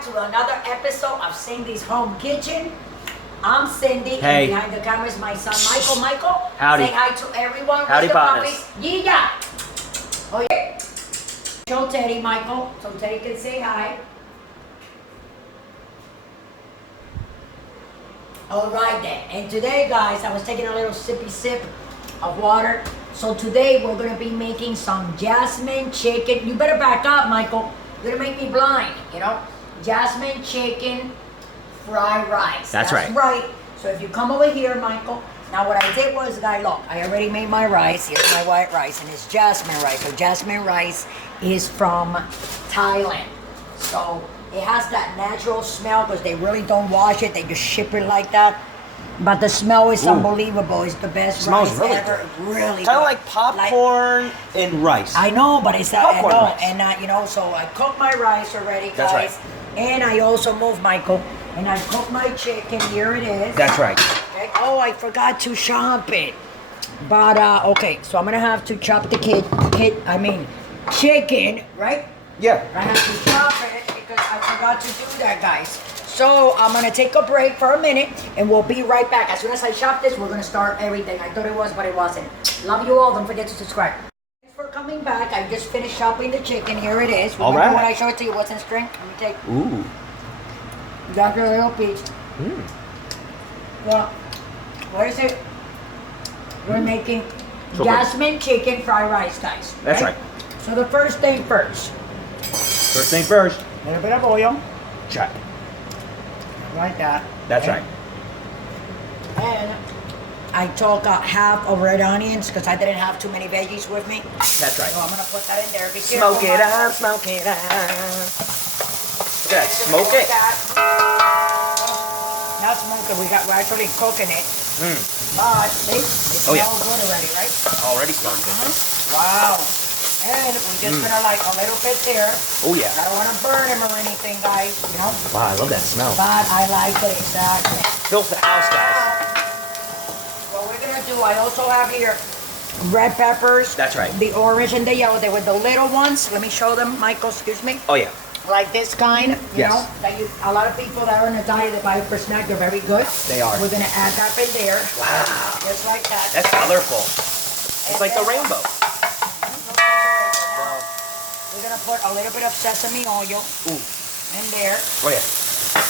back to another episode of Cindy's Home Kitchen. I'm Cindy, hey. And behind the camera is my son, Michael. Michael, howdy. Say hi to everyone. Howdy, partners. Yeah. Oh, yeah. Show Teddy, Michael, so Teddy can say hi. All right, then. And today, guys, I was taking a little sippy sip of water. So today, we're going to be making some Jasmine chicken. You better back up, Michael. You're going to make me blind, you know? Jasmine chicken fried rice. That's right. Right. So if you come over here, Michael. Now what I did was, guys, look, I already made my rice. Here's my white rice, and it's jasmine rice. So jasmine rice is from Thailand. So it has that natural smell because they really don't wash it. They just ship it like that. But the smell is unbelievable. It's the best rice really ever. Good. Really kind of good. like popcorn and rice. I know, but it's popcorn rice. And you know, so I cooked my rice already, guys. That's right. And I also moved, Michael, and I cooked my chicken. Here it is. That's right. Okay. Oh, I forgot to chop it. But okay, so I'm gonna have to chop the chicken, right? Yeah. I have to chop it because I forgot to do that, guys. So I'm gonna take a break for a minute and we'll be right back. As soon as I chop this, we're gonna start everything. I thought it was, but it wasn't. Love you all. Don't forget to subscribe. Thanks for coming back. I just finished chopping the chicken. Here it is. Remember all right. when I showed it to you what's in string? Let me take. Ooh. You got your little piece. Well, what is it? We're making jasmine chicken fried rice, guys. That's right. So the first thing first. First thing first. A little bit of oil. Check. Like that. That's okay. right. And I took half of red onions because I didn't have too many veggies with me. That's right. So I'm gonna put that in there. Be Smoke careful, it up, smoke it up. Look at that, smoke it. Not smoke it. We're actually cooking it. But see, it's all good already, right? Already started. Wow. And we're just gonna like a little bit there. Oh yeah. I don't want to burn them or anything, guys. You know. Wow, I love that smell. But I like it exactly. Fills the house, guys. What we're gonna do, I also have here red peppers. That's right. The orange and the yellow. They were the little ones. Let me show them, Michael. Excuse me. Oh yeah. Like this kind. You Yes. know, that a lot of people that are on a diet that buy it for snack. They're very good. They are. We're gonna add that in there. Wow. Just like that. That's colorful. It's like the rainbow. Wow. We're gonna put a little bit of sesame oil in there. Oh yeah.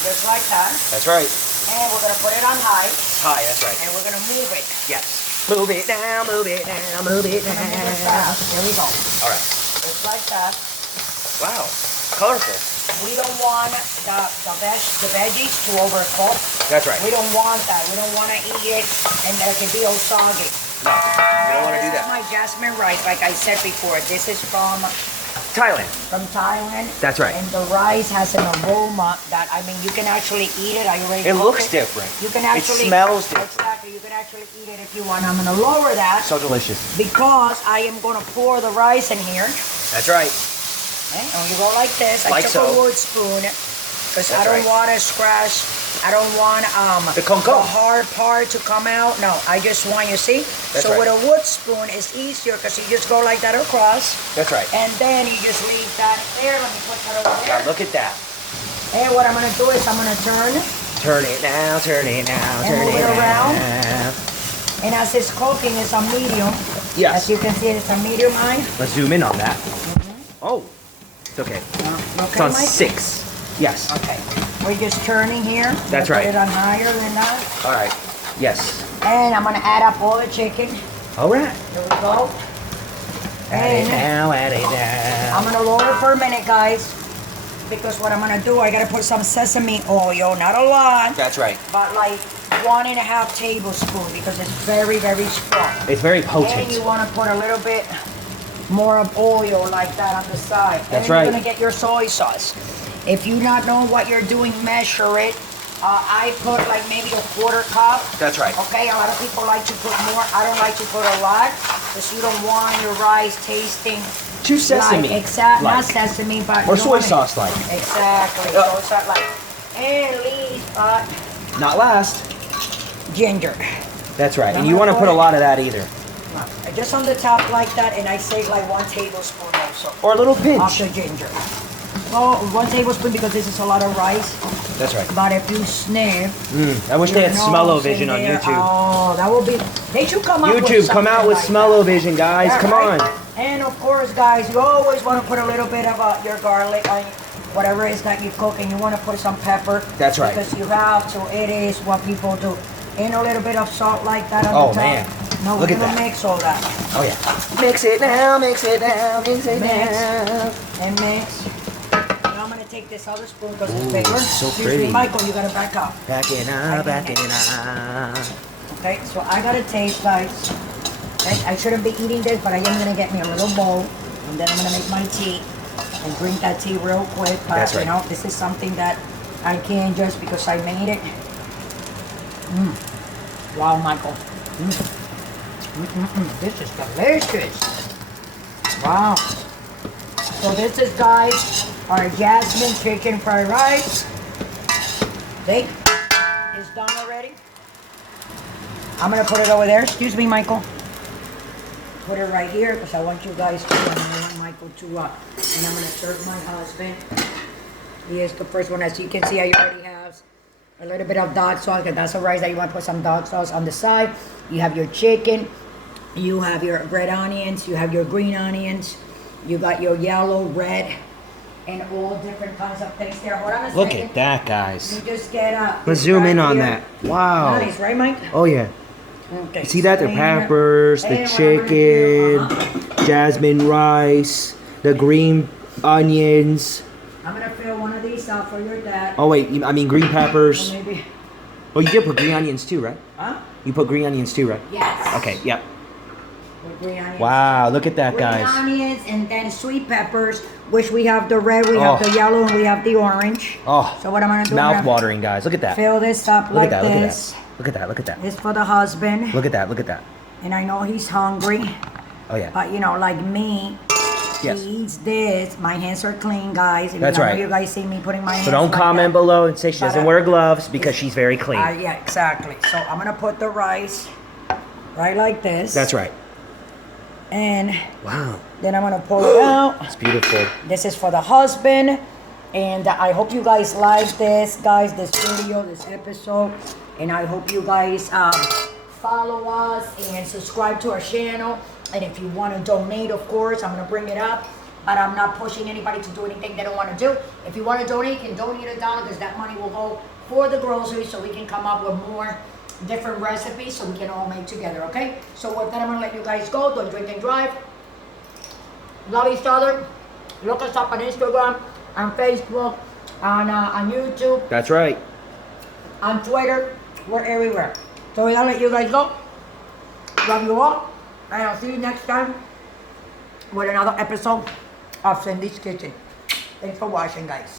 Just like that. That's right. And we're gonna put it on high. Hi, that's right. And we're gonna move it. Yes. Move it down, move it down, move it down. Here we go. All right. Just like that. Wow. Colorful. We don't want the veggies to overcook. That's right. We don't want that. We don't want to eat it and that it can be all soggy. No, you don't want to do This is that. my jasmine rice, like I said before. This is from Thailand. Thailand. That's right. And the rice has an aroma that, I mean, you can actually eat it. I already It cooked looks different. You can actually. It smells different. Exactly. You can actually eat it if you want. I'm going to lower that. So delicious. Because I am going to pour the rice in here. That's right. Okay, and you go like this. I Like took a so. wood spoon because I That's don't right. want to scratch. I don't want The conco. hard part to come out. No, I just want, you see? That's so right. with a wood spoon, it's easier because you just go like that across. That's right. And then you just leave that there. Let me put that over there. Now look at that. And what I'm going to do is I'm going to turn. Turn it now, turn it now, And turn move it it around. now. And as it's cooking, it's a medium. Yes. As you can see, it's a medium high. Let's zoom in on that. Oh, it's okay. Okay, It's on Mike? 6. Yes. Okay. We're just turning here. That's Put right. it on higher than that. All right. Yes. And I'm going to add up all the chicken. All right. Here we go. Add it And now, add it now. I'm gonna lower it for a minute, guys, because what I'm gonna do, I gotta put some sesame oil, not a lot, That's right. but like 1.5 tablespoons because it's very, very strong. It's very And potent. you wanna put a little bit more of oil like that on the side. That's and right. You're gonna get your soy sauce. If you not know what you're doing, measure it. I put like maybe a 1/4 cup. That's right. Okay, a lot of people like to put more. I don't like to put a lot because you don't want your rice tasting Too sesame. like, exact, not like. sesame, but Or you soy wanna- sauce like. Exactly. So it's not like, and leave Not last. ginger. That's right. I'm And you gonna want to put a put lot of that either. Just on the top like that, and I say like 1 tablespoon also Or a little of pinch. the ginger. Well, 1 tablespoon because this is a lot of rice. That's right. But if you sniff, I wish they had smell-o-vision on there. YouTube. Oh, that would be. They should come out with YouTube, come out something with like smell-o-vision, guys. that, Come right? on. And of course, guys, you always want to put a little bit of your garlic on whatever it is that you cook, and you want to put some pepper. That's right. Because you have to. It is what people do. And a little bit of salt like that on the top. Man. No, Look we're at gonna that. mix all that. Oh, yeah. Mix it now, mix it now, mix it now. And mix. Now I'm gonna take this other spoon because it's bigger. so Excuse pretty. me, Michael, you gotta back up. Back it up, back it up. Okay, so I gotta taste, guys. Okay, I shouldn't be eating this, but I am gonna get me a little bowl, and then I'm gonna make my tea and drink that tea real quick. But That's right. you know, this is something that I can't just because I made it. Wow, Michael. This is delicious. Wow. So this is, guys, our Jasmine chicken fried rice. See? It's done already. I'm gonna put it over there. Excuse me, Michael. Put it right here because I want you guys to, and I want Michael to, and I'm gonna serve my husband. He is the first one. As you can see, I already have a little bit of dark sauce, because that's a rice that you want to put some dark sauce on the side. You have your chicken, you have your red onions, you have your green onions, you got your yellow, red, and all different kinds of things there. Hold on a second. Look at that, guys. You just get up. Let's zoom in on that. Wow. Nice, right, Mike? Oh, yeah. Okay. See that? The so peppers, the and what I'm gonna do, chicken, jasmine rice, the green onions. I'm gonna fill one of these out for your dad. Oh, wait. I mean green Or peppers. maybe. Oh, you did put green onions too, right? Huh? You put green onions too, right? Yes. Okay, yep. With green onions. Wow, look at that, Green guys. onions and then sweet peppers, which we have the red, we have Oh. the yellow, and we have the orange. Oh, So what I'm gonna do? I'm mouth gonna watering, guys. Look at that. Fill this up Look like at that, look at this. that. Look at that, look at that. It's for the husband, Look at that, look at that. and I know he's hungry, Oh, yeah. but you know, like me, Yes. he eats this. My hands are clean, guys. If That's you right. You guys see me putting my hands. So don't like comment that. below and say she But, doesn't wear gloves because she's very clean. Yeah, exactly. So I'm gonna put the rice right like this. That's right. And Wow, then I'm gonna pull it out. it's beautiful. This is for the husband, and I hope you guys like this, guys, this video, this episode, and I hope you guys follow us and subscribe to our channel. And if you want to donate, of course, I'm gonna bring it up, but I'm not pushing anybody to do anything they don't want to do. If you want to donate, you can donate $1 because that money will go for the groceries, so we can come up with more different recipes so we can all make together. Okay, so with that, I'm gonna let you guys go. Don't drink and drive. Love each other. Look us up on Instagram, on Facebook, on YouTube, That's right. on Twitter. We're everywhere. So with that, I'll let you guys go. Love you all, and I'll see you next time with another episode of Cindy's Kitchen. Thanks for watching, guys.